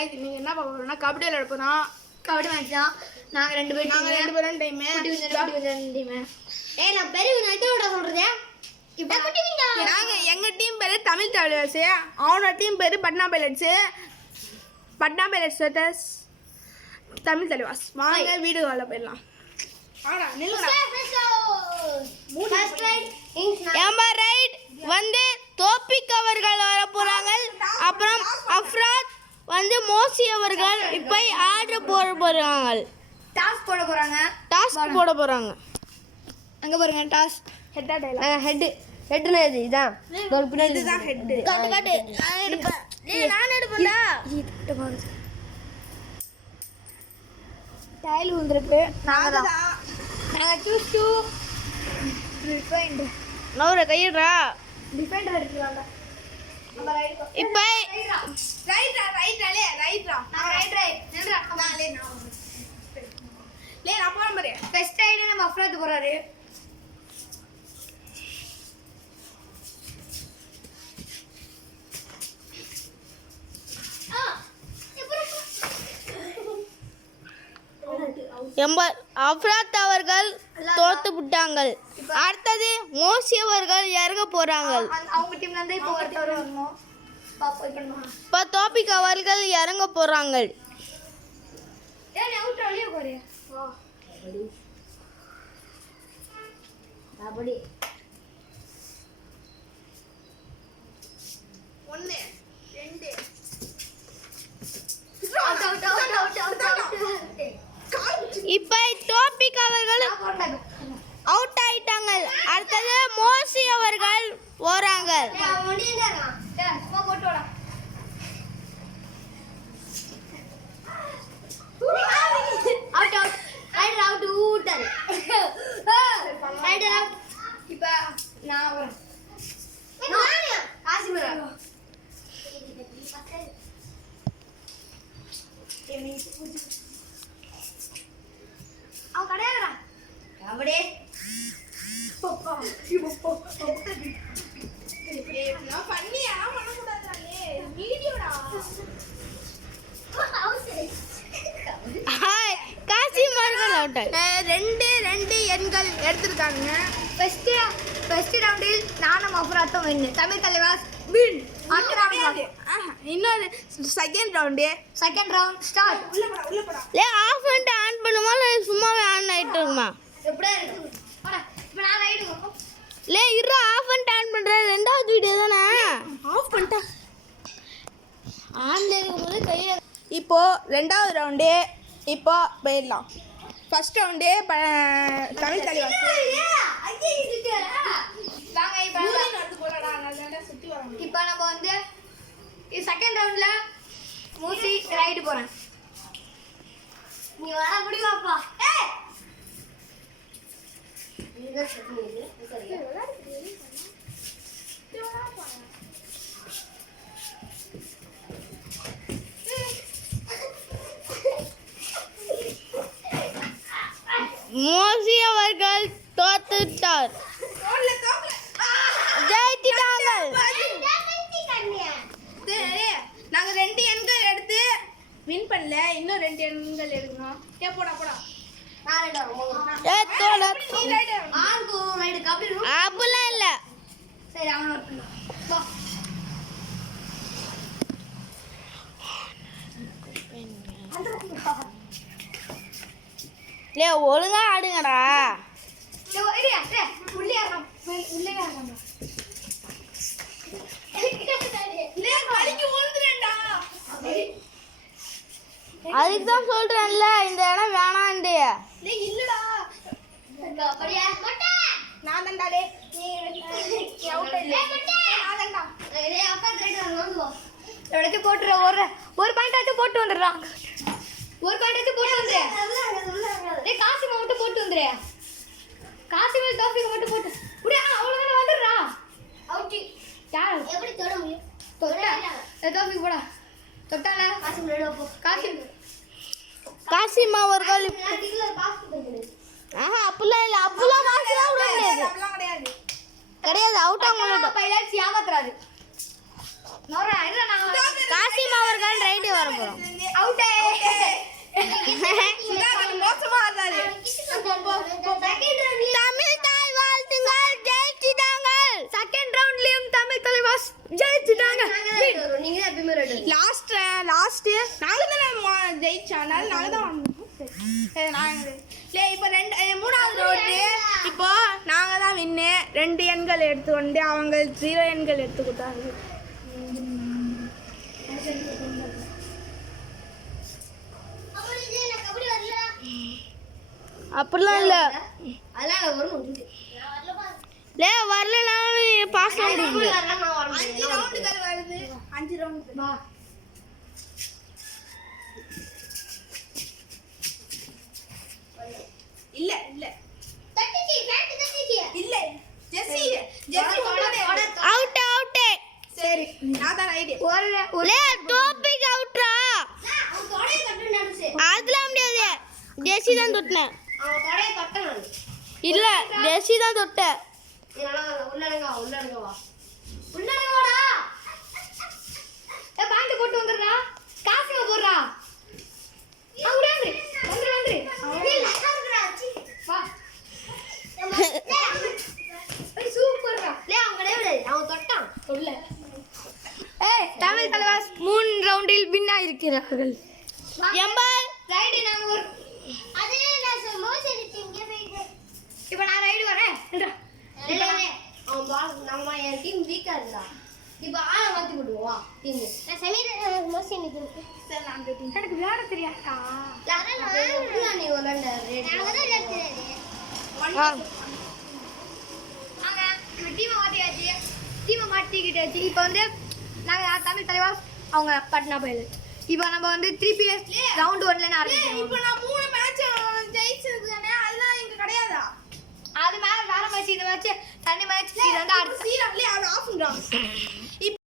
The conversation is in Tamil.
गाइस நீங்க என்ன பார்க்க போறோம்னா கபடி விளையாட போறோம். கபடி மேட்ச் தான். நாங்க ரெண்டு பேரும் டைம். டீம். ஏய் நான் பெரிய நைட்டோட சொல்றதே. இப்போ குட்டி விண்டா. நாங்க எங்க டீம் பேரு தமிழ் தலைவாசி. அவனோட டீம் பேரு Patna pilots. Patna pilots versus Tamil Thalaivas. வாங்க வீடியோல போயிடலாம். ஆடா நில்லுடா. ஃபர்ஸ்ட் ரைட் ஏமா ரைட் வந்து தோபிக் அவர்கள் வர போறாங்க. அப்புறம் அஃப்ராத் வந்து மோசி அவர்கள் இப்போ ஆர்டர் போட போறாங்க. டாஸ் போட போறாங்க. டாஸ்க் போட போறாங்க. அங்க பாருங்க டாஸ். ஹெட்டா டைலாக். ஹெட்னா இதான். இதுதான் ஹெட். காட்டு நான் எடுப்பேன். டேய் நான் எடுப்பேன்டா. இது பாருங்க. டைல் வந்திருக்கு. நாங்க சூஸ் டு டிஃபைண்ட். நவர கையடா. டிஃபைண்டர் எடுத்துறாங்க. நம்ம ரைட். இப்போ ரைட்ரா. நான் ரைட். நில்றா. நான் போறேன் பாரு. ஃபர்ஸ்ட் ரைட் நம்ம அஃப்ராத் போறாரு. அஃப்ராத் அவர்கள் தோத்து விட்டாங்க. அடுத்தது மோசி அவர்கள் இறங்க போறாங்க. அவங்க டீம்ல இருந்து இப்போ ஒருத்தர் வரணும். பாப்போம் இப்போ நம்ம. இப்போ தோபிக் அவர்கள் இறங்க போறாங்க. ஏய் அவுட் வெளிய போறே. வா. கபடி. 1 2 இப்போ தோபிக் அவர்கள் அவுட் ஆயிட்டாங்க. அடுத்தது மோசி அவர்கள் போறாங்க. காசிம் அவர்கள் அவுட் ஆயிட்டாங்க. 2 எண்கள் எடுத்துருக்காங்க. ஃபர்ஸ்ட் ரவுண்டில் நானும் அஃப்ராத்தும் வின். தமிழ் தலைவாஸ் வின். அடுத்த ரவுண்ட் இன்னொரு second round start. Lay off பண்ணிட்டு ஆன் பண்ணுமா இல்லை சும்மாவே ஆன் ஆயிட்டு இருக்குமா? எப்படியே இருக்கு. போடா. இப்போ நான் ரைட் போறோம். லே இரு ஆஃப் பண்ணிட்டு ஆன் பண்றேன். ரெண்டாவது வீடியோ தானே ஆஃப் பண்ணிட்டா. ஆன்ல இருக்கும்போது கையில இப்போ ரெண்டாவது ரவுண்டு. இப்போ போயிடலாம். First round Tamil தலைவாசி. இப்போ நம்ம வந்து செகண்ட் ரவுண்ட்ல மூசி ரைட் போறேன். நீ வர முடியுமாப்பா? மோசி அவர்கள் தோத்துட்டார். ஜெயிச்சிட்டாங்க. நாங்க 2 எண்கள் எடுத்து வின் பண்ணல. இன்னும் 2 எண்கள் எடுக்கணும். போடா. ஏ தோழர் நீ ரைட். அப்படிலாம் இல்லை. சரி அவன் வா. லே ஒழுங்கா ஆடுங்கடா. அதுக்கு தான் சொல்றேன்ல இந்த இடம் வேணாண்டு. நான் தண்டாலே நீ அவுட் இல்லை. எடுத்து போட்டுற ஒரு பாயிண்ட் ஆச்சு போட்டு வந்துடுறான். ஒரு பாயிண்ட் ஆச்சு போட்டு வந்துடு. காசிமா மட்டும் போட்டு வந்துடு. காசிமா தோப்பிக்கு மட்டும் போட்டு புரியா? அவ்வளோதானே வந்துடுறா. அவுட் யார் எப்படி தொட முடியும்? தொட்டா தோப்பிக்கு போடா. தொட்டால காசிம் அவர்கள் அப்படிலாம் இல்லை. அப்படிலாம் மாசலாம் கிடையாது. கிடையாது. அவுட் ஆக பைலட்ஸ் ஏமாத்துறாரு. காசிம் அவர்கள் ரைட்டு வர போகிறோம். லாஸ்ட் நாங்கள் தானே ஜெயிச்சோம், அதனால நாங்கள் தான் இப்போ மூணாவது ரவுண்டு இப்போ நாங்கள் தான் வின்னு. 2 எண்கள் எடுத்துக்கொண்டு அவங்க 0 எண்கள் எடுத்து கொடுத்தாங்க. அப்படிலாம் இல்லை, அதெல்லாம் வரும். வரலனாலும் பாஸ் பண்ண 5 ரவுண்டுகள் வருது. 5 ரவுண்டு வா. இல்ல இல்ல இல்ல ஜெஸ்ஸி அவுட் அவுட். சரி நான் தான் ரைட். டாபிக் அவுட்ரா, அதெல்லாம் முடியாது. ஜெர்சி தான் தொட்டேன். இல்ல ஜெர்சி தான் தொட்டேன். போட்டு வந்துடுறா, காசு போடுறா. தமிழ் தலைவாஸ் 3 ரவுண்டில் வின் ஆயிருக்கிறார்கள். இப்போ நான் ரைடு வரேன். நம்ம என் டீம் வீக்கா இருந்தா இப்போ ஆளை மாத்தி விடுவோம். டீம் எனக்கு விளையாட தெரியாதா? நீ டீமை மாட்டிக்கிட்டாச்சு. இப்போ வந்து நாங்கள் தமிழ் தலைவா, அவங்க பட்னா பைலட். இப்போ நம்ம வந்து 3PS ரவுண்ட் 1ல ஆரம்பிக்கிறோம். இப்போ நான் 3 மேட்ச் ஜெயிச்சிருக்கேனே, அதெல்லாம் இங்க கிடையாதா? அது மேல வேற மேட்ச், இந்த மேட்ச் தனி மேட்ச். இது வந்து சீராங்களே அது ஆஃப் பண்றாங்க.